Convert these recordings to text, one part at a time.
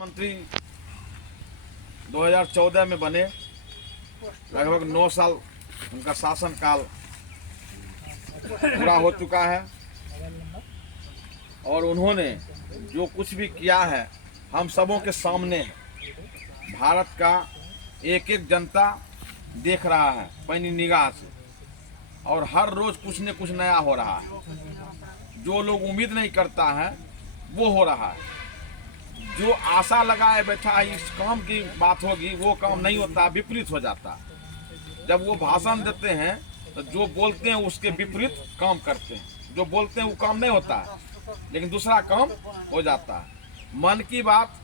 मंत्री 2014 में बने, लगभग 9 साल उनका शासन काल पूरा हो चुका है और उन्होंने जो कुछ भी किया है हम सबों के सामने है। भारत का एक एक जनता देख रहा है पैनी निगाह से और हर रोज कुछ न कुछ नया हो रहा है। जो लोग उम्मीद नहीं करता है वो हो रहा है। जो आशा लगाए बैठा है इस काम की बात होगी, वो काम नहीं होता, विपरीत हो जाता। जब वो भाषण देते हैं तो जो बोलते हैं उसके विपरीत काम करते हैं। जो बोलते हैं वो काम नहीं होता है, लेकिन दूसरा काम हो जाता है। मन की बात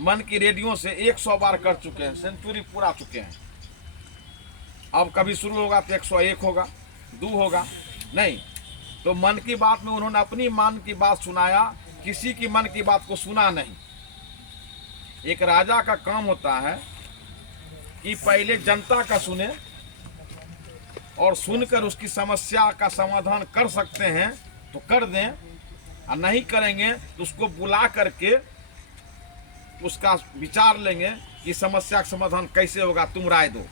मन की रेडियो से 100 बार कर चुके हैं, सेंचुरी पूरा चुके हैं। अब कभी शुरू होगा तो 101 होगा, 2 होगा, नहीं तो मन की बात में उन्होंने अपनी मन की बात सुनाया, किसी की मन की बात को सुना नहीं। एक राजा का काम होता है कि पहले जनता का सुने और सुनकर उसकी समस्या का समाधान कर सकते हैं तो कर दें, और नहीं करेंगे तो उसको बुला करके उसका विचार लेंगे कि समस्या का समाधान कैसे होगा, तुम राय दो।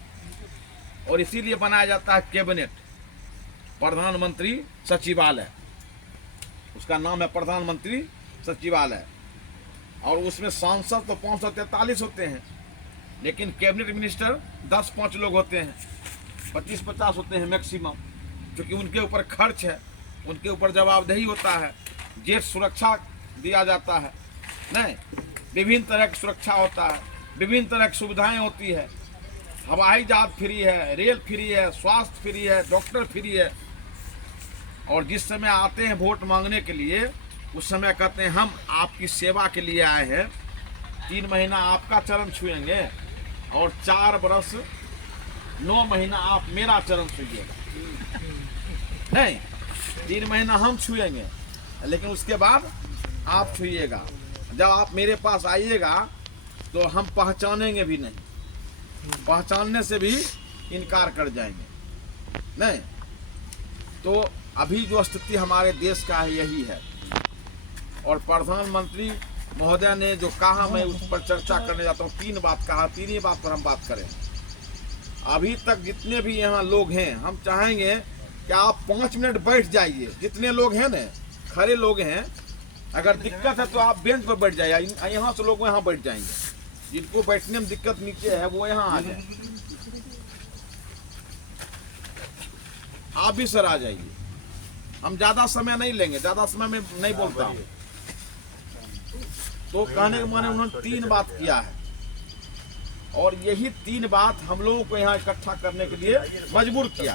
और इसीलिए बनाया जाता है कैबिनेट, प्रधानमंत्री सचिवालय। उसका नाम है प्रधानमंत्री सचिवालय। और उसमें सांसद तो 543 होते हैं, लेकिन कैबिनेट मिनिस्टर 10-5 लोग होते हैं, 25-50 होते हैं मैक्सिमम, क्योंकि उनके ऊपर खर्च है, उनके ऊपर जवाबदेही होता है, जेट सुरक्षा दिया जाता है, नहीं विभिन्न तरह की सुरक्षा होता है, विभिन्न तरह की सुविधाएं होती है, हवाई जहाज फ्री है, रेल फ्री है, स्वास्थ्य फ्री है, डॉक्टर फ्री है। और जिस समय आते हैं वोट मांगने के लिए, उस समय कहते हैं हम आपकी सेवा के लिए आए हैं, 3 महीना आपका चरण छुएंगे और 4 बरस 9 महीना आप मेरा चरण छुइएगा। नहीं, 3 महीना हम छुएंगे लेकिन उसके बाद आप छुइएगा। जब आप मेरे पास आइएगा तो हम पहचानेंगे भी नहीं, पहचानने से भी इनकार कर जाएंगे। नहीं तो अभी जो स्थिति हमारे देश का है यही है। और प्रधानमंत्री महोदय ने जो कहा, मैं उस पर चर्चा करने जाता हूँ। 3 बात कहा, 3 ही बात पर हम बात करें। अभी तक जितने भी यहाँ लोग हैं, हम चाहेंगे कि आप 5 मिनट बैठ जाइए। जितने लोग हैं ना, खड़े लोग हैं, अगर दिक्कत है तो आप बेंच पर बैठ जाइए, यहाँ से लोग यहाँ बैठ जाएंगे। जिनको बैठने में दिक्कत नीचे है वो यहाँ आ जाए। आप भी सर आ जाइए, हम ज्यादा समय नहीं लेंगे, ज्यादा समय में नहीं बोलता हूँ। तो कहने के माने उन्होंने 3 बात किया है और यही 3 बात हम लोगों को यहाँ इकट्ठा करने के लिए मजबूर किया।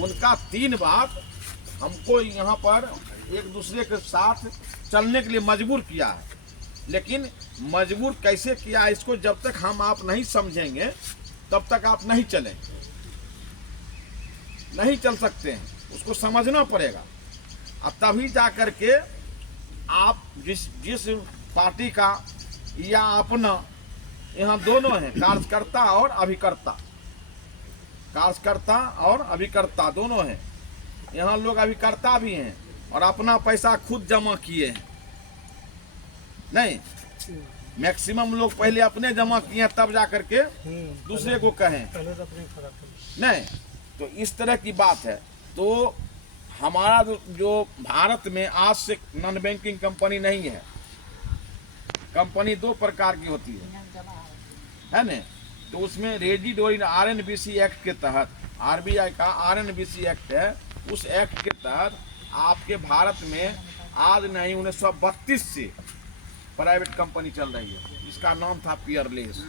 उनका 3 बात हमको यहाँ पर एक दूसरे के साथ चलने के लिए मजबूर किया है। लेकिन मजबूर कैसे किया, इसको जब तक हम आप नहीं समझेंगे तब तक आप नहीं चलेंगे, नहीं चल सकते हैं। उसको समझना पड़ेगा और तभी जा करके आप जिस पार्टी का या अपना, यहाँ दोनों हैं, कार्यकर्ता और अभिकर्ता, कार्यकर्ता और अभिकर्ता दोनों हैं। यहाँ लोग अभिकर्ता भी हैं और अपना पैसा खुद जमा किए हैं। नहीं, मैक्सिमम लोग पहले अपने जमा किए हैं तब जा करके दूसरे को कहें। नहीं तो इस तरह की बात है। तो हमारा जो भारत में आज से नॉन बैंकिंग कंपनी नहीं है। कंपनी 2 प्रकार की होती है ना। तो उसमें रेजिडोरी RNBC एक्ट के तहत, RBI का RNBC एक्ट है, उस एक्ट के तहत आपके भारत में आज नहीं 1932 से प्राइवेट कंपनी चल रही है। इसका नाम था पियरलेस।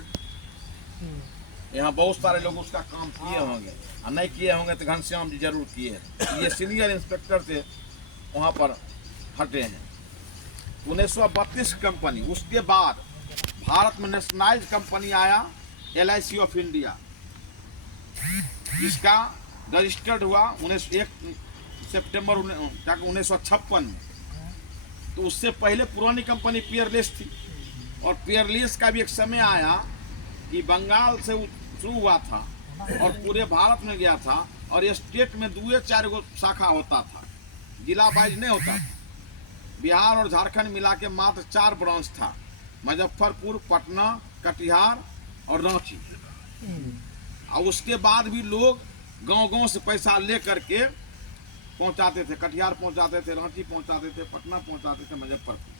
यहाँ बहुत सारे लोग उसका काम किए होंगे, और नहीं किए होंगे तो घनश्याम जी जरूर किए हैं। ये सीनियर इंस्पेक्टर थे, वहाँ पर हटे हैं। 1932 कंपनी। उसके बाद भारत में नेशनलाइज कंपनी आया, LIC ऑफ इंडिया। इसका रजिस्टर्ड हुआ 1 सितंबर 1956 में। तो उससे पहले पुरानी कंपनी पियरलेस थी। और पियरलेस का भी एक समय आया कि बंगाल से शुरू हुआ था और पूरे भारत में गया था, और स्टेट में 2-4 गो शाखा होता था, जिला वाइज नहीं होता था। बिहार और झारखंड मिला के मात्र 4 ब्रांच था। मुजफ्फरपुर, पटना, कटिहार और रांची। और उसके बाद भी लोग गांव-गांव से पैसा ले करके पहुंचाते थे, कटिहार पहुंचाते थे, रांची पहुंचाते थे, पटना पहुंचाते थे, मुजफ्फरपुर।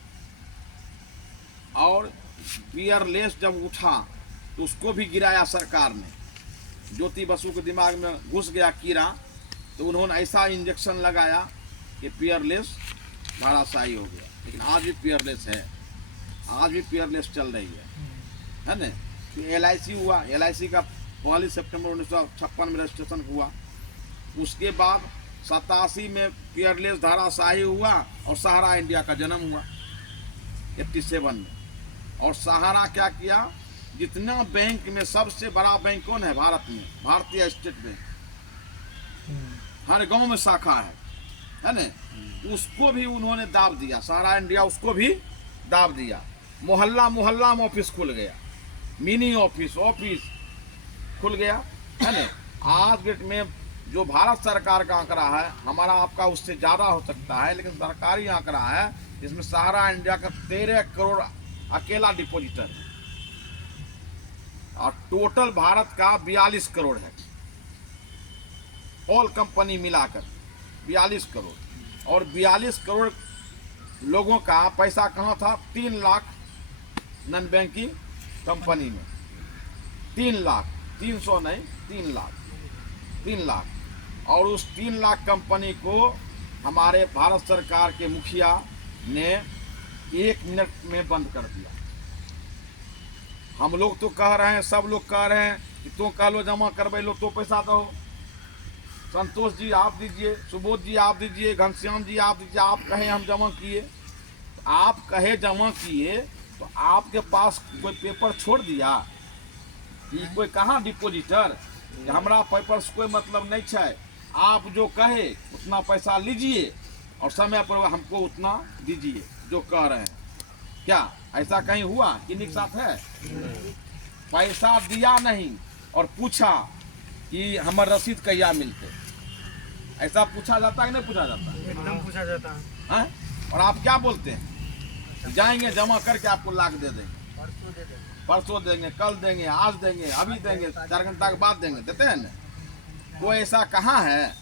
और पियरलेस जब उठा तो उसको भी गिराया सरकार ने। ज्योति बसु के दिमाग में घुस गया कीड़ा, तो उन्होंने ऐसा इंजेक्शन लगाया कि पियरलेस धराशायी हो गया। लेकिन आज भी पियरलेस है, आज भी पियरलेस चल रही है ना। LIC हुआ, LIC का 1 सितंबर 1956 में रजिस्ट्रेशन हुआ। उसके बाद 87 में पियरलेस धराशायी हुआ और सहारा इंडिया का जन्म हुआ 87 में। और सहारा क्या किया, जितना बैंक में सबसे बड़ा बैंक कौन है भारत में, भारतीय स्टेट बैंक, हर गांव में शाखा है ना, उसको भी उन्होंने दाब दिया, सहारा इंडिया उसको भी दाब दिया। मोहल्ला मोहल्ला में ऑफिस खुल गया, मिनी ऑफिस खुल गया है ना। आज डेट में जो भारत सरकार का आंकड़ा है, हमारा आपका उससे ज़्यादा हो सकता है, लेकिन सरकारी आंकड़ा है जिसमें सहारा इंडिया का 13 करोड़ अकेला डिपॉजिटर है और टोटल भारत का 42 करोड़ है, ऑल कंपनी मिलाकर 42 करोड़। और 42 करोड़ लोगों का पैसा कहाँ था, 3 लाख नॉन बैंकिंग कंपनी में, 3 लाख, 300 नहीं, 3 लाख। और उस 3 लाख कंपनी को हमारे भारत सरकार के मुखिया ने 1 मिनट में बंद कर दिया। हम लोग तो कह रहे हैं, सब लोग कह रहे हैं कि तो कह लो, जमा करवाई लो तो पैसा दो। संतोष जी आप दीजिए, सुबोध जी आप दीजिए, घनश्याम जी आप दीजिए। आप कहे हम जमा किए, आप कहे जमा किए, तो आपके पास कोई पेपर छोड़ दिया कि कोई कहाँ डिपोजिटर, हमारा पेपर से कोई मतलब नहीं है। आप जो कहे उतना पैसा लीजिए और समय पर हमको उतना दीजिए जो कह रहे हैं। क्या ऐसा कहीं हुआ? किन्हीं के साथ है? पैसा दिया नहीं और पूछा कि हमार रसीद कहिया मिलते, ऐसा पूछा जाता है कि नहीं पूछा जाता? एकदम पूछा जाता है। और आप क्या बोलते हैं? जाएंगे जमा करके आपको लाख दे देंगे, परसों देंगे, कल देंगे, आज देंगे, अभी देंगे, 4 घंटा के बाद देंगे, देते हैं ना। वो ऐसा कहाँ है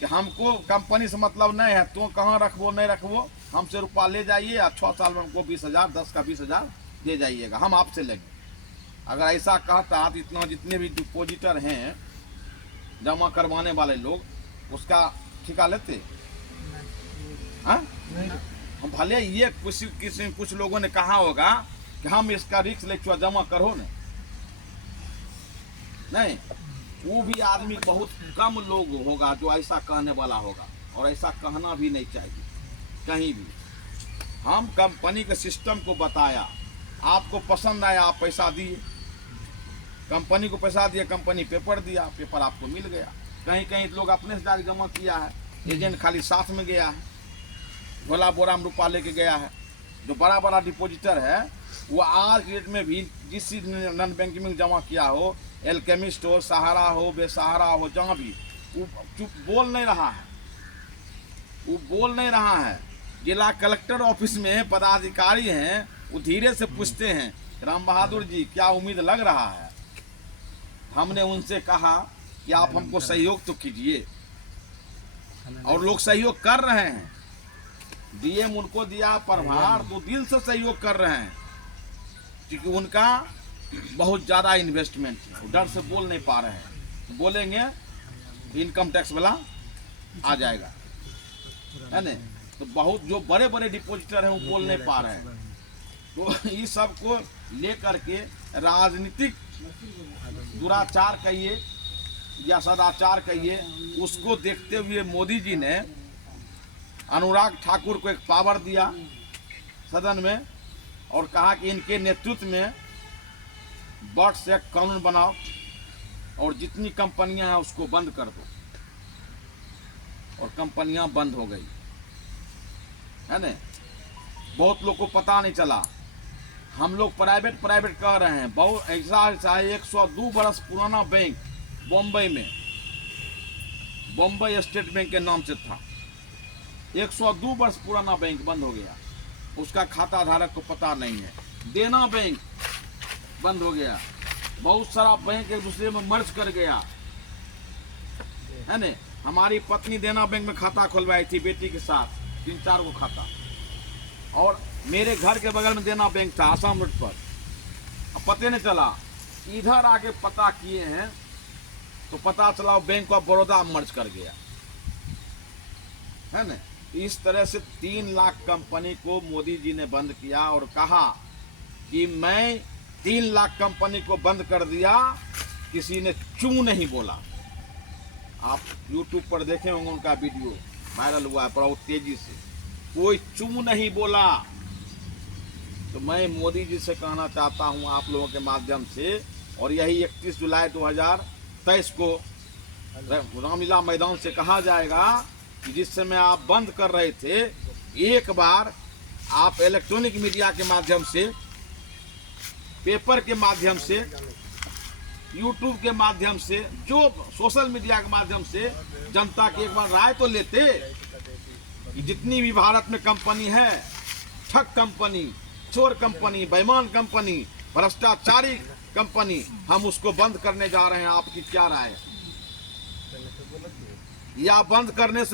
कि हमको कंपनी से मतलब नहीं है, तो कहाँ रखबो नहीं रखबो, हमसे रुपया ले जाइए और 6 साल में हमको 20,000, 10 का 20,000 दे जाइएगा, हम आपसे लेंगे। अगर ऐसा कहता तो इतना जितने भी डिपोजिटर हैं जमा करवाने वाले लोग, उसका ठिका लेते? हाँ, हम भले ये कुछ लोगों ने कहा होगा कि हम इसका रिस्क ले चुआ, जमा करो नहीं, वो भी आदमी बहुत कम लोग होगा जो ऐसा कहने वाला होगा, और ऐसा कहना भी नहीं चाहिए कहीं भी। हम कंपनी के सिस्टम को बताया, आपको पसंद आया, आप पैसा दिए, कंपनी को पैसा दिया, कंपनी पेपर दिया, पेपर आपको मिल गया। कहीं कहीं लोग अपने से जाकर जमा किया है, एजेंट खाली साथ में गया है, भोला बोरा में रुपया लेके गया है। जो बड़ा बड़ा डिपोजिटर है वो आज डेट में भी जिस नॉन बैंकिंग में जमा किया हो, एल्केमिस्ट हो, सहारा हो, बेसहारा हो, जहाँ भी, वो चुप बोल नहीं रहा है, वो बोल नहीं रहा है। जिला कलेक्टर ऑफिस में पदाधिकारी हैं, वो धीरे से पूछते हैं, राम बहादुर जी क्या उम्मीद लग रहा है? हमने उनसे कहा कि आप हमको सहयोग तो कीजिए, और लोग सहयोग कर रहे हैं। डीएम उनको दिया प्रभार, तो दिल से सहयोग कर रहे हैं, क्योंकि उनका बहुत ज़्यादा इन्वेस्टमेंट है, डर से बोल नहीं पा रहे हैं। बोलेंगे इनकम टैक्स वाला आ जाएगा, है ना। तो बहुत जो बड़े बड़े डिपोजिटर हैं वो बोल नहीं पा रहे हैं। तो इस सब को लेकर के राजनीतिक दुराचार कहिए या सदाचार कहिए, उसको देखते हुए मोदी जी ने अनुराग ठाकुर को एक पावर दिया सदन में, और कहा कि इनके नेतृत्व में बर्ड्स एक्ट कानून बनाओ और जितनी कंपनियां हैं उसको बंद कर दो, और कंपनियां बंद हो गई, है ना। बहुत लोग को पता नहीं चला। हम लोग प्राइवेट कह रहे हैं, बहुत ऐसा 102 बरस पुराना बैंक बॉम्बे में, बॉम्बे स्टेट बैंक के नाम से था, 102 वर्ष पुराना बैंक बंद हो गया, उसका खाता धारक को पता नहीं है। देना बैंक बंद हो गया, बहुत सारा बैंक एक दूसरे में मर्ज कर गया है न। हमारी पत्नी देना बैंक में खाता खुलवाई थी बेटी के साथ, 3-4 को खाता, और मेरे घर के बगल में देना बैंक था आसाम रोड पर। अब पते नहीं चला, इधर आके पता किए हैं तो पता चला बैंक ऑफ बड़ौदा मर्ज कर गया है न। इस तरह से 3 लाख कंपनी को मोदी जी ने बंद किया और कहा कि मैं 3 लाख कंपनी को बंद कर दिया, किसी ने चू नहीं बोला। आप YouTube पर देखे होंगे, उनका वीडियो वायरल हुआ है बहुत तेजी से, कोई चू नहीं बोला। तो मैं मोदी जी से कहना चाहता हूं आप लोगों के माध्यम से, और यही 31 जुलाई 2023 को रामलीला मैदान से कहा जाएगा कि जिस समय आप बंद कर रहे थे, एक बार आप इलेक्ट्रॉनिक मीडिया के माध्यम से, पेपर के माध्यम से, YouTube के माध्यम से, जो सोशल मीडिया के माध्यम से जनता की एक बार राय तो लेते कि जितनी भी भारत में कंपनी है, ठग कंपनी, चोर कंपनी, बेईमान कंपनी, भ्रष्टाचारी कंपनी, हम उसको बंद करने जा रहे हैं। आपकी क्या राय है? या बंद करने से